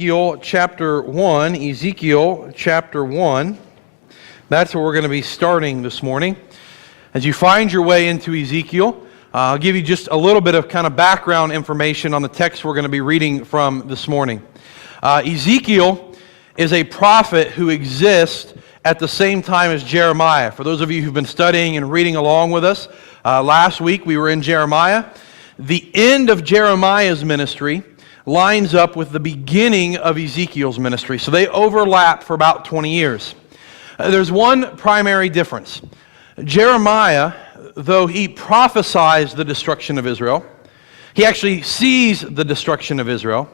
Ezekiel chapter 1. Ezekiel chapter 1. That's where we're going to be starting this morning. As you find your way into Ezekiel, I'll give you just a little bit of kind of background information on the text we're going to be reading from this morning. Ezekiel is a prophet who exists at the same time as Jeremiah. For those of you who've been studying and reading along with us, last week we were in Jeremiah. The end of Jeremiah's ministry lines up with the beginning of Ezekiel's ministry. So they overlap for about 20 years. There's one primary difference. Jeremiah, though he prophesies the destruction of Israel, he actually sees the destruction of Israel.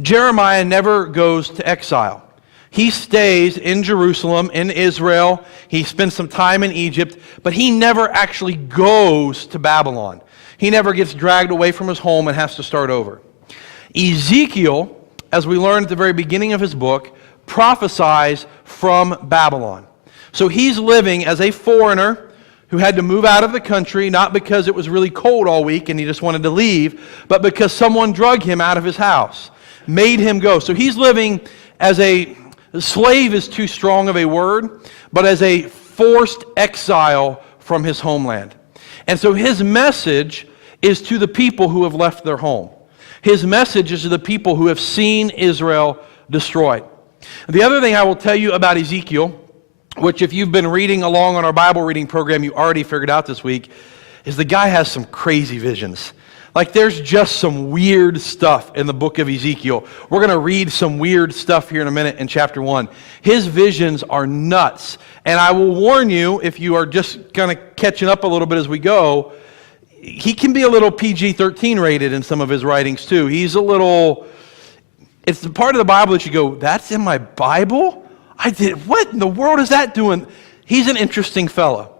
Jeremiah never goes to exile. He stays in Jerusalem, in Israel. He spends some time in Egypt, but he never actually goes to Babylon. He never gets dragged away from his home and has to start over. Ezekiel, as we learned at the very beginning of his book, prophesies from Babylon. So he's living as a foreigner who had to move out of the country, not because it was really cold all week and he just wanted to leave, but because someone drug him out of his house, made him go. So he's living as a slave is too strong of a word, but as a forced exile from his homeland. And so his message is to the people who have left their home. His message is to the people who have seen Israel destroyed. The other thing I will tell you about Ezekiel, which if you've been reading along on our Bible reading program, you already figured out this week, is the guy has some crazy visions. Like there's just some weird stuff in the book of Ezekiel. We're going to read some weird stuff here in a minute in chapter 1. His visions are nuts. And I will warn you, if you are just kind of catching up a little bit as we go, he can be a little PG-13 rated in some of his writings too. He's a little, it's the part of the Bible that you go, that's in my Bible? What in the world is that doing? He's an interesting fellow.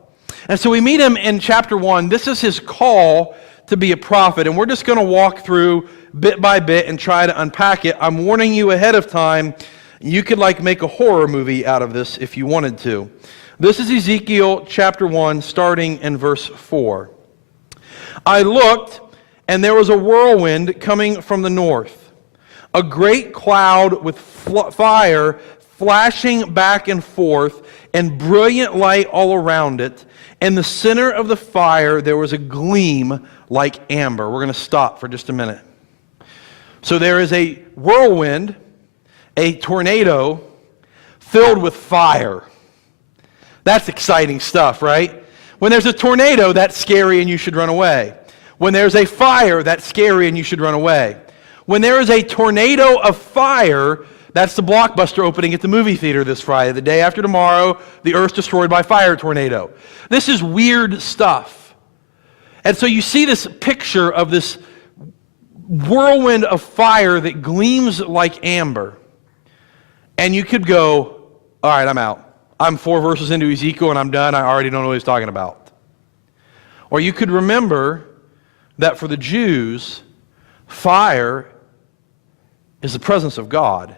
And so we meet him in chapter 1. This is his call to be a prophet. And we're just going to walk through bit by bit and try to unpack it. I'm warning you ahead of time, you could make a horror movie out of this if you wanted to. This is Ezekiel chapter 1, starting in verse 4. I looked, and there was a whirlwind coming from the north, a great cloud with fire flashing back and forth, and brilliant light all around it. In the center of the fire, there was a gleam like amber. We're going to stop for just a minute. So there is a whirlwind, a tornado filled with fire. That's exciting stuff, right? When there's a tornado, that's scary and you should run away. When there's a fire, that's scary and you should run away. When there is a tornado of fire, that's the Blockbuster opening at the movie theater this Friday. The day after tomorrow, the Earth's destroyed by fire tornado. This is weird stuff. And so you see this picture of this whirlwind of fire that gleams like amber. And you could go, all right, I'm out. I'm 4 verses into Ezekiel and I'm done. I already don't know what he's talking about. Or you could remember that for the Jews, fire is the presence of God.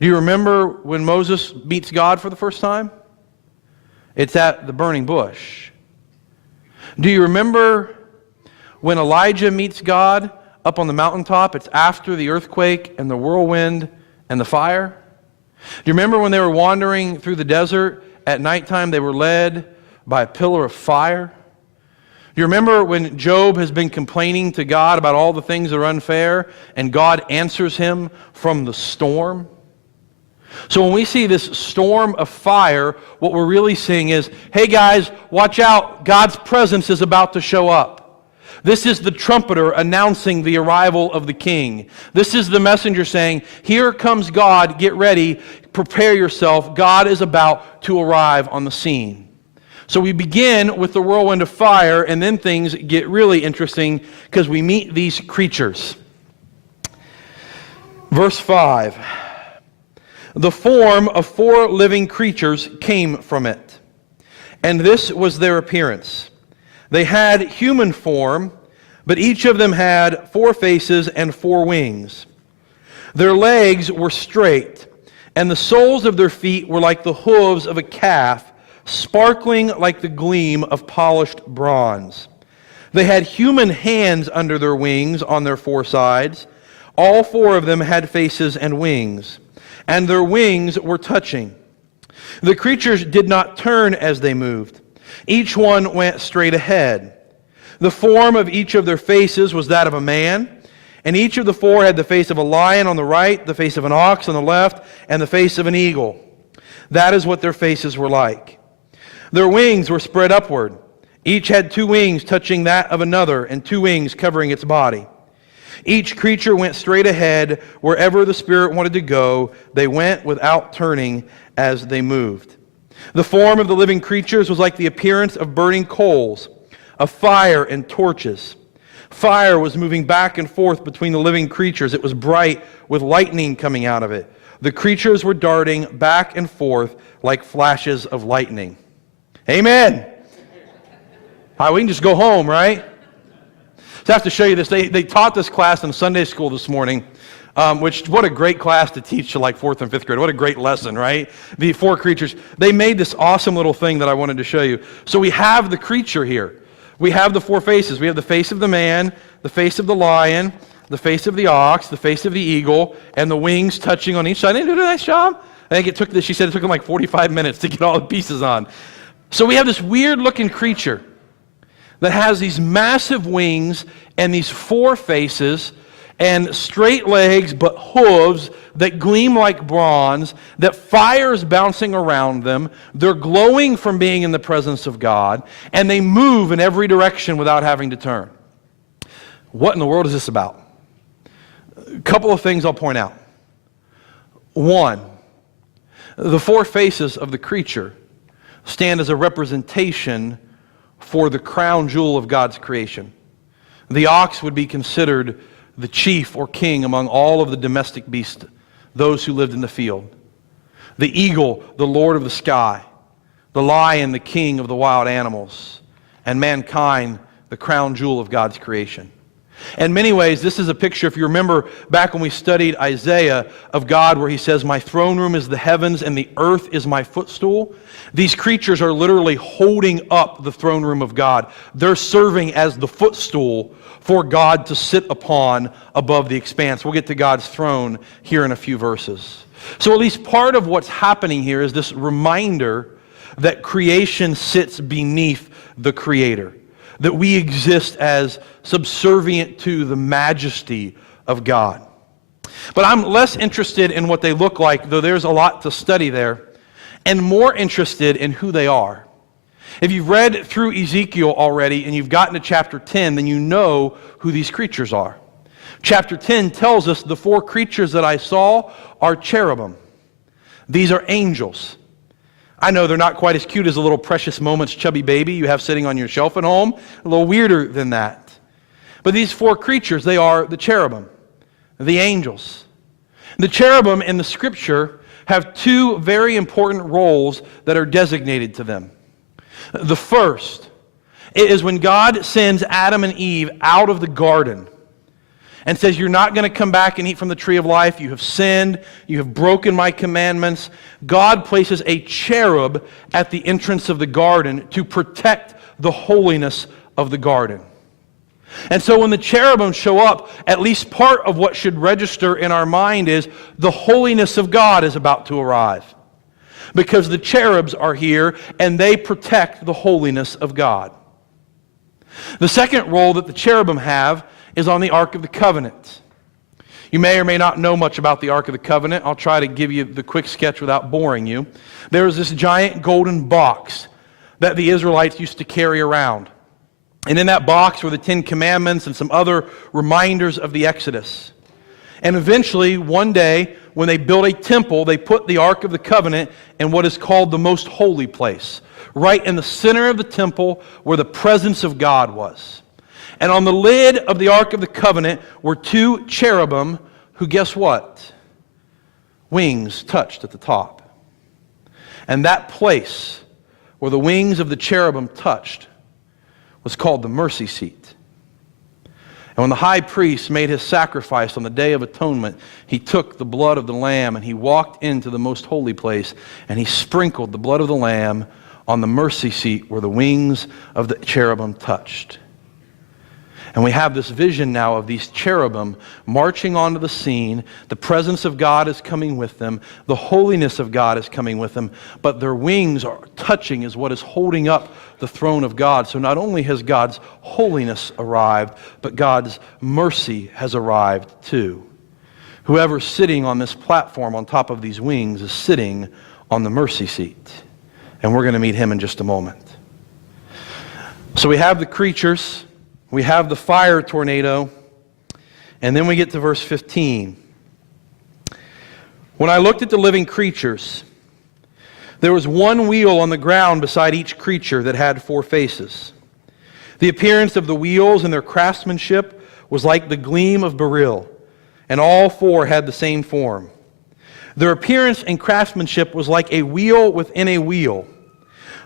Do you remember when Moses meets God for the first time? It's at the burning bush. Do you remember when Elijah meets God up on the mountaintop? It's after the earthquake and the whirlwind and the fire. Do you remember when they were wandering through the desert at nighttime, they were led by a pillar of fire? Do you remember when Job has been complaining to God about all the things that are unfair and God answers him from the storm? So when we see this storm of fire, what we're really seeing is, hey guys, watch out, God's presence is about to show up. This is the trumpeter announcing the arrival of the king. This is the messenger saying, here comes God, get ready, prepare yourself, God is about to arrive on the scene. So we begin with the whirlwind of fire, and then things get really interesting because we meet these creatures. Verse 5. The form of 4 living creatures came from it, and this was their appearance. They had human form, but each of them had 4 faces and 4 wings. Their legs were straight, and the soles of their feet were like the hooves of a calf, sparkling like the gleam of polished bronze. They had human hands under their wings on their 4 sides. All four of them had faces and wings, and their wings were touching. The creatures did not turn as they moved. Each one went straight ahead. The form of each of their faces was that of a man, and each of the four had the face of a lion on the right, the face of an ox on the left, and the face of an eagle. That is what their faces were like. Their wings were spread upward. Each had 2 wings touching that of another, and 2 wings covering its body. Each creature went straight ahead. Wherever the Spirit wanted to go, they went without turning as they moved. The form of the living creatures was like the appearance of burning coals, of fire and torches. Fire was moving back and forth between the living creatures. It was bright with lightning coming out of it. The creatures were darting back and forth like flashes of lightning. Amen. All right, we can just go home, right? So I have to show you this. They taught this class in Sunday school this morning, which, what a great class to teach to like 4th and 5th grade. What a great lesson, right? The 4 creatures. They made this awesome little thing that I wanted to show you. So we have the creature here. We have the 4 faces. We have the face of the man, the face of the lion, the face of the ox, the face of the eagle, and the wings touching on each side. They did a nice job. I think she said it took them like 45 minutes to get all the pieces on. So we have this weird looking creature that has these massive wings and these 4 faces and straight legs but hooves that gleam like bronze, that fire is bouncing around them. They're glowing from being in the presence of God, and they move in every direction without having to turn. What in the world is this about? A couple of things I'll point out. 1, the 4 faces of the creature stand as a representation for the crown jewel of God's creation. The ox would be considered the chief or king among all of the domestic beasts, those who lived in the field. The eagle, the lord of the sky. The lion, the king of the wild animals. And mankind, the crown jewel of God's creation. In many ways, this is a picture, if you remember back when we studied Isaiah, of God where he says, "My throne room is the heavens and the earth is my footstool." These creatures are literally holding up the throne room of God. They're serving as the footstool for God to sit upon above the expanse. We'll get to God's throne here in a few verses. So at least part of what's happening here is this reminder that creation sits beneath the Creator, that we exist as subservient to the majesty of God. But I'm less interested in what they look like, though there's a lot to study there, and more interested in who they are. If you've read through Ezekiel already and you've gotten to chapter 10, then you know who these creatures are. Chapter 10 tells us the 4 creatures that I saw are cherubim. These are angels. I know they're not quite as cute as the little Precious Moments chubby baby you have sitting on your shelf at home. A little weirder than that. But these 4 creatures, they are the cherubim, the angels. The cherubim in the Scripture have 2 very important roles that are designated to them. The first is when God sends Adam and Eve out of the garden and says, "You're not going to come back and eat from the tree of life. You have sinned. You have broken my commandments." God places a cherub at the entrance of the garden to protect the holiness of the garden. And so when the cherubim show up, at least part of what should register in our mind is the holiness of God is about to arrive. Because the cherubs are here and they protect the holiness of God. The second role that the cherubim have is on the Ark of the Covenant. You may or may not know much about the Ark of the Covenant. I'll try to give you the quick sketch without boring you. There was this giant golden box that the Israelites used to carry around. And in that box were the 10 Commandments and some other reminders of the Exodus. And eventually, one day, when they built a temple, they put the Ark of the Covenant in what is called the most holy place, right in the center of the temple where the presence of God was. And on the lid of the Ark of the Covenant were 2 cherubim who, guess what? Wings touched at the top. And that place where the wings of the cherubim touched was called the mercy seat. And when the high priest made his sacrifice on the Day of Atonement, he took the blood of the lamb and he walked into the most holy place and he sprinkled the blood of the lamb on the mercy seat where the wings of the cherubim touched. And we have this vision now of these cherubim marching onto the scene. The presence of God is coming with them. The holiness of God is coming with them. But their wings are touching is what is holding up the throne of God. So not only has God's holiness arrived, but God's mercy has arrived too. Whoever's sitting on this platform on top of these wings is sitting on the mercy seat. And we're going to meet him in just a moment. So we have the creatures. We have the fire tornado, and then we get to verse 15. When I looked at the living creatures, there was one wheel on the ground beside each creature that had 4 faces. The appearance of the wheels and their craftsmanship was like the gleam of beryl, and all 4 had the same form. Their appearance and craftsmanship was like a wheel within a wheel.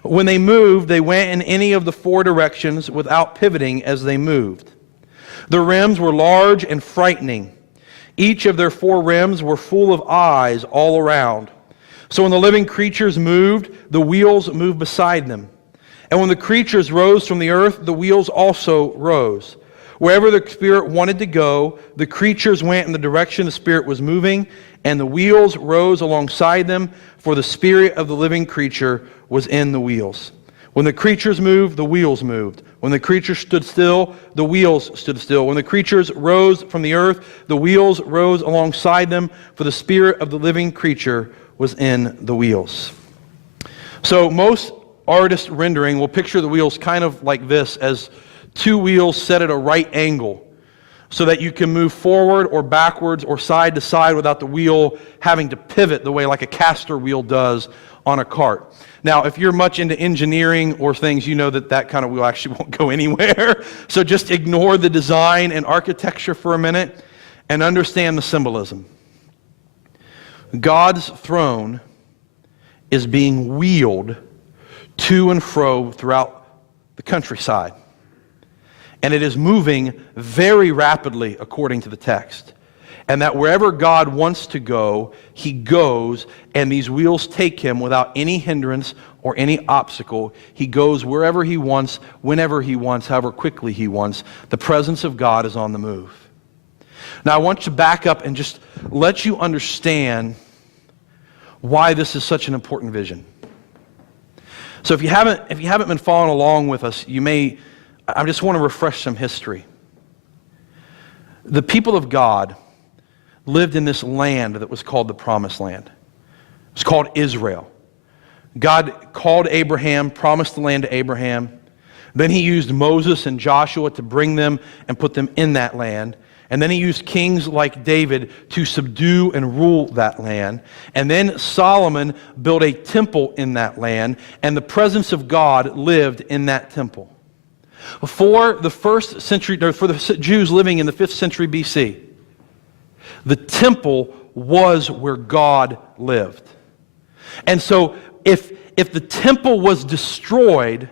When they moved, they went in any of the 4 directions without pivoting as they moved. The rims were large and frightening. Each of their 4 rims were full of eyes all around. So when the living creatures moved, the wheels moved beside them. And when the creatures rose from the earth, the wheels also rose. Wherever the Spirit wanted to go, the creatures went in the direction the Spirit was moving, and the wheels rose alongside them, for the spirit of the living creature was in the wheels. When the creatures moved, the wheels moved. When the creatures stood still, the wheels stood still. When the creatures rose from the earth, the wheels rose alongside them, for the spirit of the living creature was in the wheels. So most artist rendering will picture the wheels kind of like this, as 2 wheels set at a right angle, so that you can move forward or backwards or side to side without the wheel having to pivot the way like a caster wheel does on a cart. Now, if you're much into engineering or things, you know that kind of wheel actually won't go anywhere. So just ignore the design and architecture for a minute and understand the symbolism. God's throne is being wheeled to and fro throughout the countryside. And it is moving very rapidly according to the text. And that wherever God wants to go, he goes, and these wheels take him without any hindrance or any obstacle. He goes wherever he wants, whenever he wants, however quickly he wants. The presence of God is on the move. Now I want to back up and just let you understand why this is such an important vision. So if you haven't been following along with us, I just want to refresh some history. The people of God lived in this land that was called the Promised Land. It was called Israel. God called Abraham, promised the land to Abraham. Then he used Moses and Joshua to bring them and put them in that land. And then he used kings like David to subdue and rule that land. And then Solomon built a temple in that land, and the presence of God lived in that temple. For the first century, or for the Jews living in the 5th century BC, the temple was where God lived. And so if the temple was destroyed,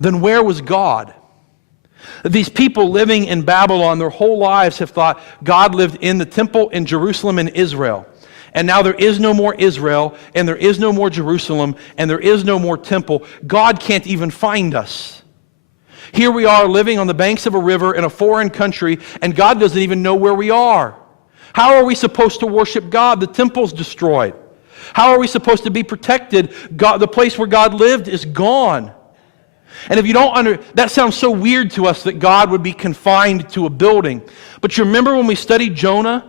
then where was God? These people living in Babylon their whole lives have thought God lived in the temple in Jerusalem and Israel. And now there is no more Israel, and there is no more Jerusalem, and there is no more temple. God can't even find us. Here we are living on the banks of a river in a foreign country, and God doesn't even know where we are. How are we supposed to worship God? The temple's destroyed. How are we supposed to be protected? The place where God lived is gone. And if you that sounds so weird to us that God would be confined to a building. But you remember when we studied Jonah?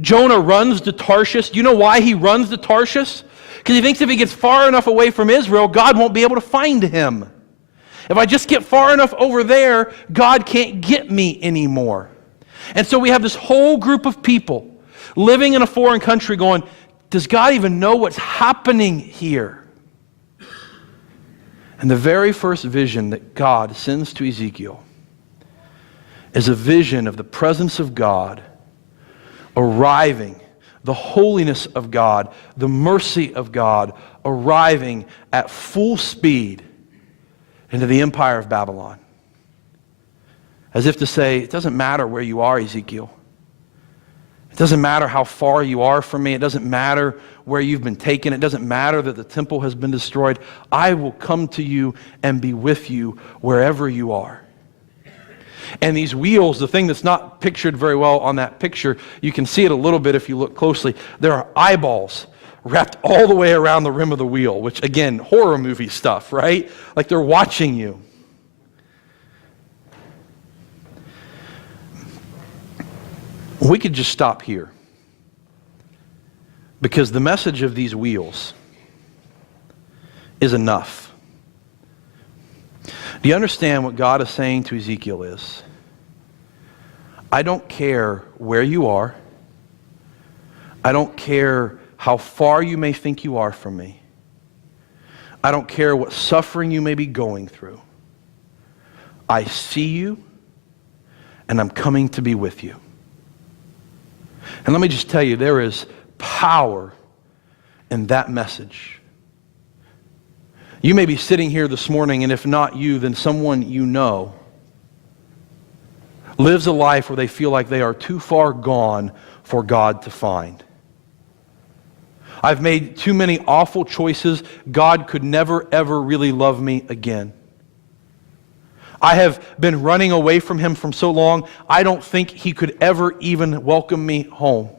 Jonah runs to Tarshish. Do you know why he runs to Tarshish? Because he thinks if he gets far enough away from Israel, God won't be able to find him. If I just get far enough over there, God can't get me anymore. And so we have this whole group of people living in a foreign country going, does God even know what's happening here? And the very first vision that God sends to Ezekiel is a vision of the presence of God arriving, the holiness of God, the mercy of God arriving at full speed into the empire of Babylon. As if to say, it doesn't matter where you are, Ezekiel. It doesn't matter how far you are from me. It doesn't matter where you've been taken. It doesn't matter that the temple has been destroyed. I will come to you and be with you wherever you are. And these wheels, the thing that's not pictured very well on that picture, you can see it a little bit if you look closely. There are eyeballs wrapped all the way around the rim of the wheel, which again, horror movie stuff, right? Like they're watching you. We could just stop here, because the message of these wheels is enough. Do you understand what God is saying to Ezekiel is? I don't care where you are. I don't care how far you may think you are from me. I don't care what suffering you may be going through. I see you, and I'm coming to be with you. And let me just tell you, there is power in that message. You may be sitting here this morning, and if not you, then someone you know lives a life where they feel like they are too far gone for God to find. I've made too many awful choices. God could never, ever really love me again. I have been running away from Him for so long, I don't think He could ever even welcome me home.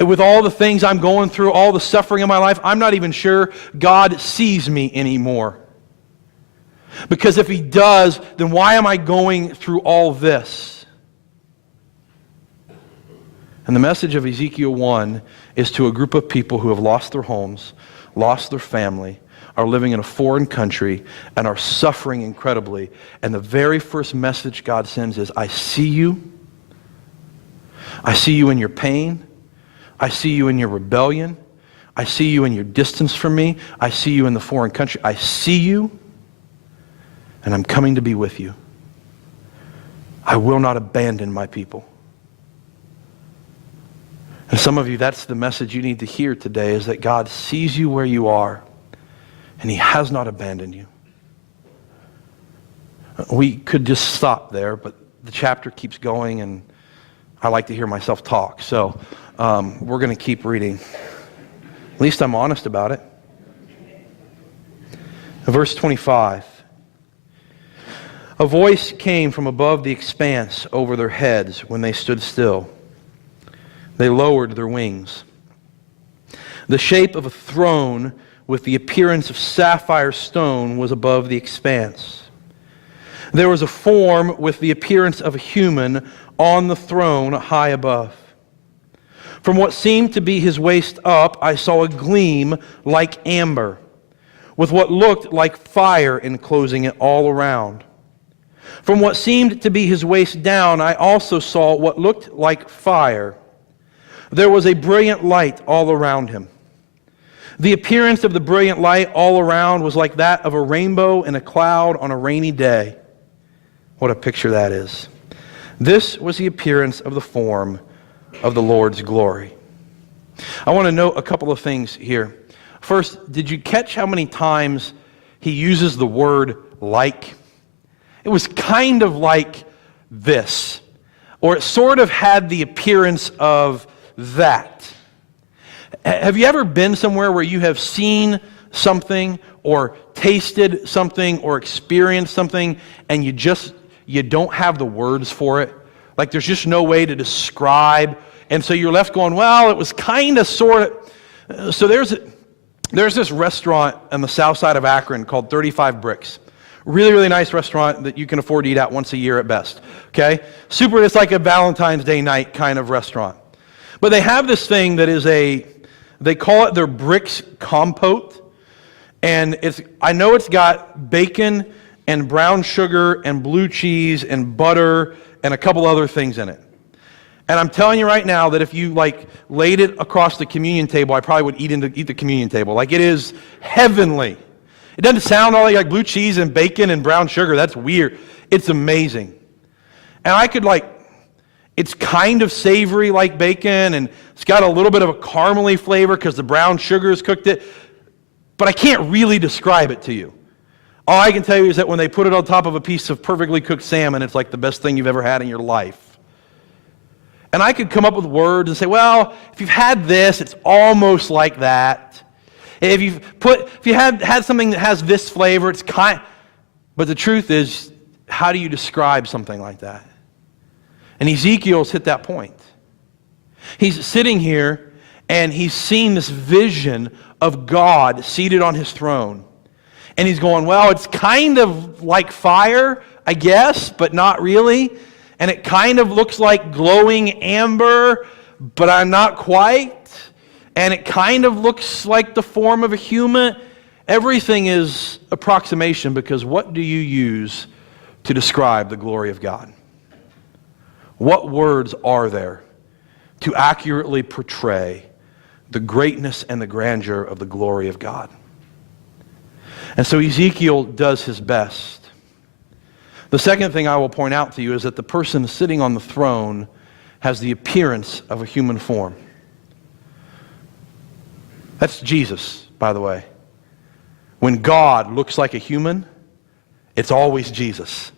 With all the things I'm going through, all the suffering in my life, I'm not even sure God sees me anymore. Because if He does, then why am I going through all this? And the message of Ezekiel 1 is to a group of people who have lost their homes, lost their family, are living in a foreign country, and are suffering incredibly. And the very first message God sends is, I see you. I see you in your pain. I see you in your rebellion. I see you in your distance from me. I see you in the foreign country. I see you, and I'm coming to be with you. I will not abandon my people. And some of you, that's the message you need to hear today, is that God sees you where you are, and He has not abandoned you. We could just stop there, but the chapter keeps going, and I like to hear myself talk. So we're going to keep reading. At least I'm honest about it. Verse 25. A voice came from above the expanse over their heads when they stood still. They lowered their wings. The shape of a throne with the appearance of sapphire stone was above the expanse. There was a form with the appearance of a human on the throne high above. From what seemed to be his waist up, I saw a gleam like amber, with what looked like fire enclosing it all around. From what seemed to be his waist down, I also saw what looked like fire. There was a brilliant light all around him. The appearance of the brilliant light all around was like that of a rainbow in a cloud on a rainy day. What a picture that is. This was the appearance of the form of the Lord's glory. I want to note a couple of things here. First, did you catch how many times he uses the word like? It was kind of like this, or it sort of had the appearance of that. Have you ever been somewhere where you have seen something or tasted something or experienced something and you don't have the words for it? Like there's just no way to describe, and so you're left going, well, it was kind of sort of. So there's this restaurant on the south side of Akron called 35 Bricks. Really, really nice restaurant that you can afford to eat at once a year at best. Okay? Super, it's like a Valentine's Day night kind of restaurant. But they have this thing that is they call it their bricks compote. And I know it's got bacon and brown sugar and blue cheese and butter and a couple other things in it. And I'm telling you right now that if you laid it across the communion table, I probably would eat the communion table. Like it is heavenly. It doesn't sound all like blue cheese and bacon and brown sugar. That's weird. It's amazing. And I could it's kind of savory like bacon, and it's got a little bit of a caramely flavor because the brown sugar has cooked it. But I can't really describe it to you. All I can tell you is that when they put it on top of a piece of perfectly cooked salmon, it's like the best thing you've ever had in your life. And I could come up with words and say, well, if you've had this, it's almost like that. If you had something that has this flavor, it's kind. But the truth is, how do you describe something like that? And Ezekiel's hit that point. He's sitting here and he's seen this vision of God seated on his throne. And he's going, well, it's kind of like fire, I guess, but not really. And it kind of looks like glowing amber, but I'm not quite. And it kind of looks like the form of a human. Everything is approximation, because what do you use to describe the glory of God? What words are there to accurately portray the greatness and the grandeur of the glory of God? And so Ezekiel does his best. The second thing I will point out to you is that the person sitting on the throne has the appearance of a human form. That's Jesus, by the way. When God looks like a human, it's always Jesus.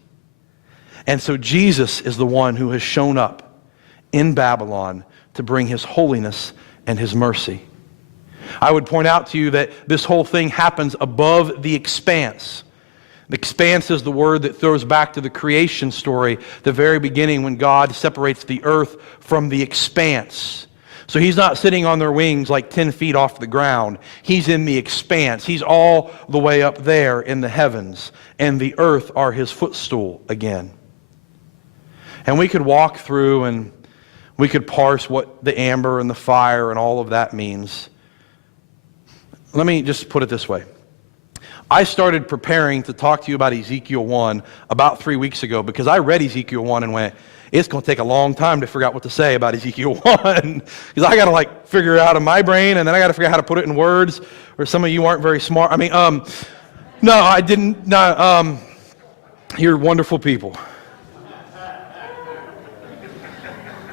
And so Jesus is the one who has shown up in Babylon to bring his holiness and his mercy. I would point out to you that this whole thing happens above the expanse. The expanse is the word that throws back to the creation story, the very beginning when God separates the earth from the expanse. So he's not sitting on their wings like 10 feet off the ground. He's in the expanse. He's all the way up there in the heavens, and the earth are his footstool again. And we could walk through and we could parse what the amber and the fire and all of that means. Let me just put it this way. I started preparing to talk to you about Ezekiel 1 about 3 weeks ago, because I read Ezekiel 1 and went, it's going to take a long time to figure out what to say about Ezekiel 1, because I got to figure it out in my brain, and then I got to figure out how to put it in words, or some of you aren't very smart. No, I didn't. No, you're wonderful people.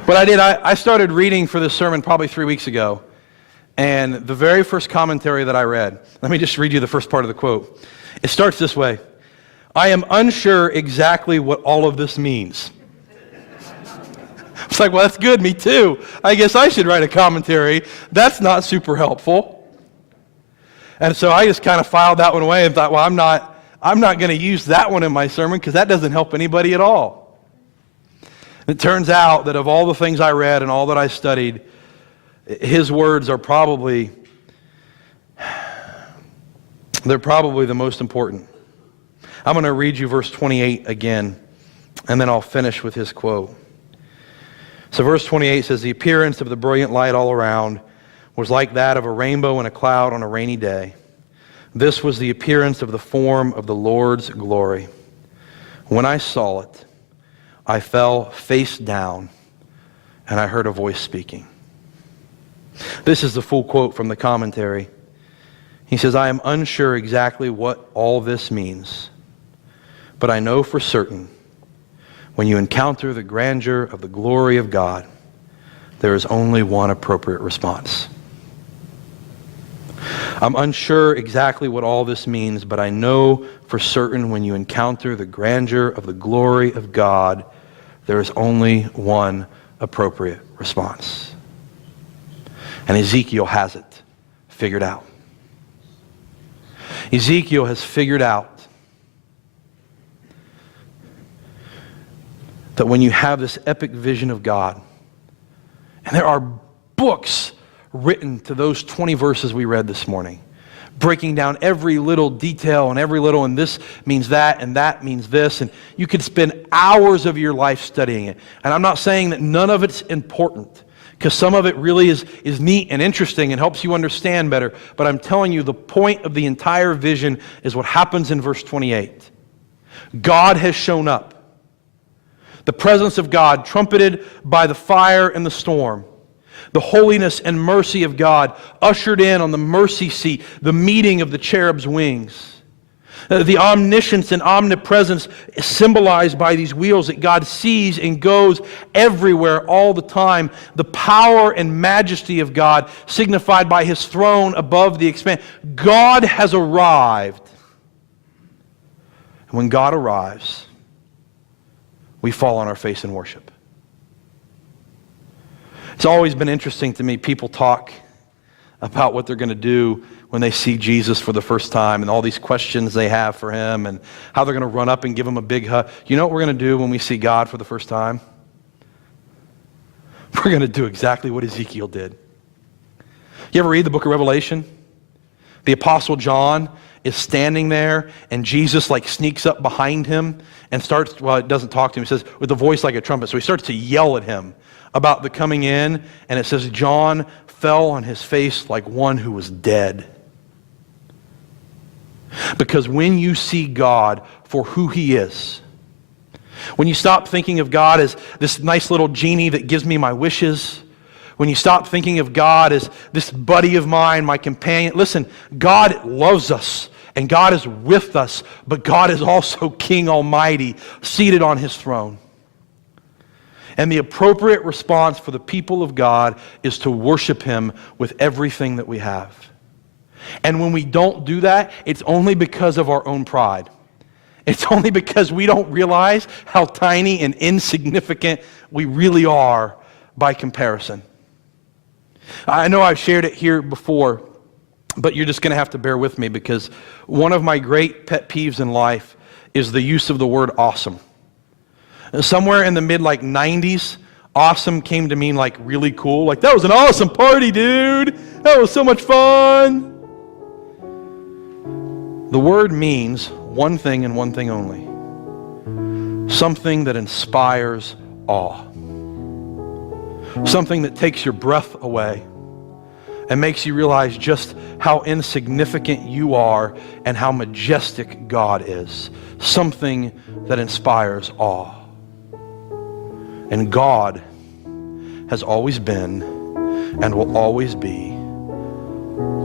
But I did. I started reading for this sermon probably 3 weeks ago, and the very first commentary that I read, let me just read you the first part of the quote. It starts this way: I am unsure exactly what all of this means. It's like, well, that's good, me too. I guess I should write a commentary. That's not super helpful. And so I just kind of filed that one away and thought, well, I'm not going to use that one in my sermon, because that doesn't help anybody at all. It turns out that of all the things I read and all that I studied, his words are probably the most important. I'm going to read you verse 28 again, and then I'll finish with his quote. So verse 28 says, the appearance of the brilliant light all around was like that of a rainbow in a cloud on a rainy day. This was the appearance of the form of the Lord's glory. When I saw it, I fell face down, and I heard a voice speaking. This is the full quote from the commentary. He says, I am unsure exactly what all this means, but I know for certain when you encounter the grandeur of the glory of God, there is only one appropriate response. I'm unsure exactly what all this means, but I know for certain when you encounter the grandeur of the glory of God, there is only one appropriate response. And Ezekiel has it figured out. Ezekiel has figured out that when you have this epic vision of God, and there are books written to those 20 verses we read this morning, breaking down every little detail and this means that and that means this, and you could spend hours of your life studying it. And I'm not saying that none of it's important, because some of it really is neat and interesting and helps you understand better, but I'm telling you the point of the entire vision is what happens in verse 28. God has shown up. The presence of God, trumpeted by the fire and the storm. The holiness and mercy of God, ushered in on the mercy seat, the meeting of the cherub's wings. The omniscience and omnipresence symbolized by these wheels, that God sees and goes everywhere all the time. The power and majesty of God, signified by his throne above the expanse. God has arrived. And when God arrives, we fall on our face in worship. It's always been interesting to me. People talk about what they're going to do when they see Jesus for the first time and all these questions they have for him and how they're going to run up and give him a big hug. You know what we're going to do when we see God for the first time? We're going to do exactly what Ezekiel did. You ever read the book of Revelation? The Apostle John is standing there and Jesus like sneaks up behind him and starts, well, it doesn't talk to him. It says, with a voice like a trumpet. So he starts to yell at him about the coming in, and it says, John fell on his face like one who was dead. Because when you see God for who he is, when you stop thinking of God as this nice little genie that gives me my wishes, when you stop thinking of God as this buddy of mine, my companion, listen, God loves us and God is with us, but God is also King Almighty, seated on his throne. And the appropriate response for the people of God is to worship him with everything that we have. And when we don't do that, it's only because of our own pride. It's only because we don't realize how tiny and insignificant we really are by comparison. I know I've shared it here before, but you're just going to have to bear with me because one of my great pet peeves in life is the use of the word awesome. Somewhere in the mid-90s, awesome came to mean like really cool. Like, that was an awesome party, dude. That was so much fun. The word means one thing and one thing only. Something that inspires awe. Something that takes your breath away and makes you realize just how insignificant you are and how majestic God is. Something that inspires awe. And God has always been and will always be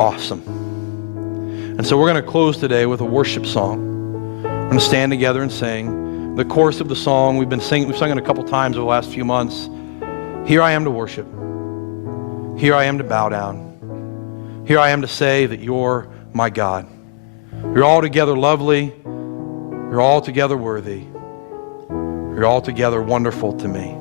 awesome. And so we're going to close today with a worship song. We're going to stand together and sing. The chorus of the song we've sung it a couple times over the last few months. Here I am to worship. Here I am to bow down. Here I am to say that you're my God. You're altogether lovely. You're altogether worthy. You're altogether wonderful to me.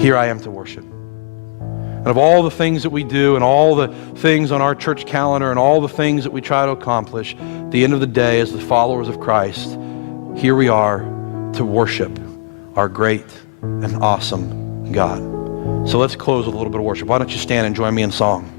Here I am to worship. And of all the things that we do and all the things on our church calendar and all the things that we try to accomplish, at the end of the day, as the followers of Christ, here we are to worship our great and awesome God. So let's close with a little bit of worship. Why don't you stand and join me in song?